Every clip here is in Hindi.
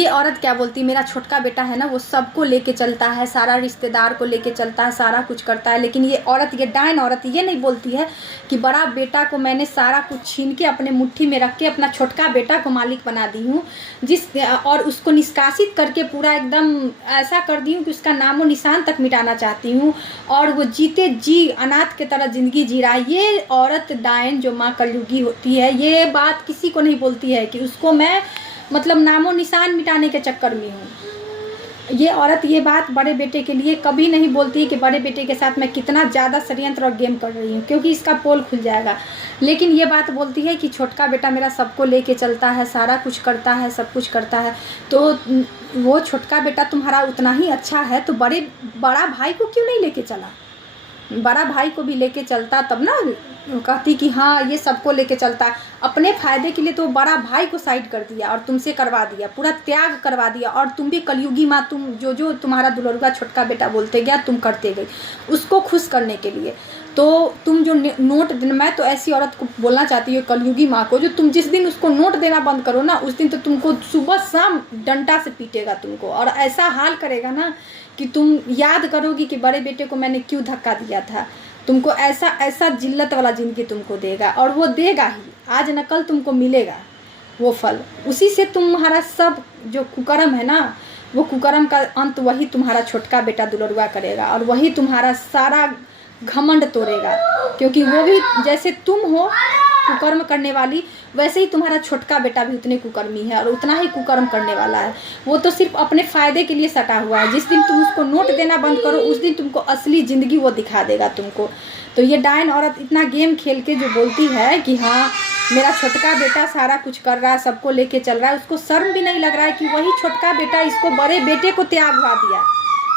ये औरत क्या बोलती है, मेरा छोटका बेटा है ना वो सबको लेके चलता है, सारा रिश्तेदार को लेके चलता है, सारा कुछ करता है। लेकिन ये औरत, ये डायन औरत ये नहीं बोलती है कि बड़ा बेटा को मैंने सारा कुछ छीन के अपने मुट्ठी में रख के अपना छोटका बेटा को मालिक बना दी हूँ, और उसको निष्कासित करके पूरा एकदम ऐसा कर दी हूँ कि उसका नामो निशान तक मिटाना चाहती हूँ, और वो जीते जी अनाथ के तरह ज़िंदगी जी रहा है। ये औरत डायन जो माँ कलयुगी होती है, ये बात किसी को नहीं बोलती है कि उसको मैं मतलब नामो निशान मिटाने के चक्कर में हूँ। ये औरत ये बात बड़े बेटे के लिए कभी नहीं बोलती है कि बड़े बेटे के साथ मैं कितना ज़्यादा षड्यंत्र और गेम कर रही हूँ, क्योंकि इसका पोल खुल जाएगा। लेकिन ये बात बोलती है कि छोटका बेटा मेरा सबको लेके चलता है, सारा कुछ करता है, सब कुछ करता है। तो वो छोटका बेटा तुम्हारा उतना ही अच्छा है तो बड़ा भाई को क्यों नहीं लेके चला? बड़ा भाई को भी लेके चलता तब ना कहती कि हाँ ये सबको लेके चलता है। अपने फ़ायदे के लिए तो बड़ा भाई को साइड कर दिया और तुमसे करवा दिया, पूरा त्याग करवा दिया। और तुम भी कलयुगी माँ, तुम जो तुम्हारा दुलरुआ छोटका बेटा बोलते गया तुम करते गई उसको खुश करने के लिए। तो तुम जो नोट, मैं तो ऐसी औरत को बोलना चाहती हूँ कलयुगी माँ को, जो तुम जिस दिन उसको नोट देना बंद करो ना, उस दिन तो तुमको सुबह शाम डंडा से पीटेगा तुमको, और ऐसा हाल करेगा ना कि तुम याद करोगी कि बड़े बेटे को मैंने क्यों धक्का दिया था। तुमको ऐसा जिल्लत वाला ज़िंदगी तुमको देगा, और वो देगा ही, आज न कल तुमको मिलेगा वो फल। उसी से तुम्हारा सब जो कुकर्म है ना, वो कुकर्म का अंत वही तुम्हारा छोटका बेटा दुलरुआ करेगा, और वही तुम्हारा सारा घमंड तोड़ेगा। क्योंकि वो भी जैसे तुम हो कुकर्म करने वाली, वैसे ही तुम्हारा छोटका बेटा भी उतने कुकर्मी है और उतना ही कुकर्म करने वाला है। वो तो सिर्फ अपने फ़ायदे के लिए सटा हुआ है। जिस दिन तुम उसको नोट देना बंद करो उस दिन तुमको असली ज़िंदगी वो दिखा देगा तुमको। तो ये डायन औरत इतना गेम खेल के जो बोलती है कि हाँ मेरा छोटका बेटा सारा कुछ कर रहा है, सबको लेके चल रहा है, उसको शर्म भी नहीं लग रहा है कि वही छोटका बेटा इसको बड़े बेटे को त्यागवा दिया,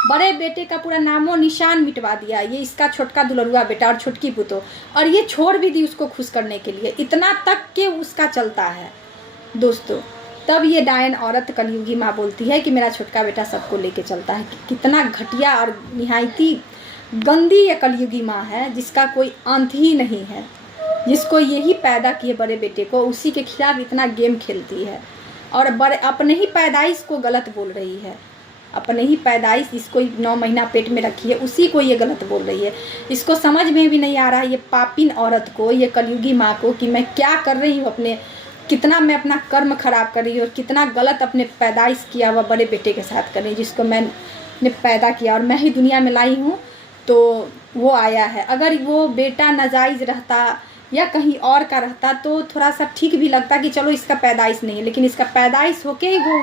बड़े बेटे का पूरा नामो निशान मिटवा दिया। ये इसका छोटका दुलरुआ बेटा और छोटकी पुतो, और ये छोड़ भी दी उसको खुश करने के लिए, इतना तक के उसका चलता है दोस्तों। तब ये डायन औरत कलयुगी माँ बोलती है कि मेरा छोटका बेटा सबको लेके चलता है। कितना घटिया और निहायती गंदी ये कलयुगी माँ है, जिसका कोई अंत ही नहीं है, जिसको यही पैदा किए बड़े बेटे को, उसी के खिलाफ इतना गेम खेलती है, और अपने ही पैदाइश को गलत बोल रही है। अपने ही पैदाइश, इसको 9 महीना पेट में रखी है, उसी को ये गलत बोल रही है। इसको समझ में भी नहीं आ रहा है ये पापिन औरत को, ये कलयुगी माँ को, कि मैं क्या कर रही हूँ, कितना मैं अपना कर्म खराब कर रही हूँ, और कितना गलत अपने पैदाइश किया हुआ बड़े बेटे के साथ कर रही हूँ, जिसको मैंने पैदा किया और मैं ही दुनिया में लाई हूँ। तो वो आया है, अगर वो बेटा नाजायज़ रहता या कहीं और का रहता तो थोड़ा सा ठीक भी लगता कि चलो इसका पैदाइश नहीं है, लेकिन इसका पैदाइश होके ही वो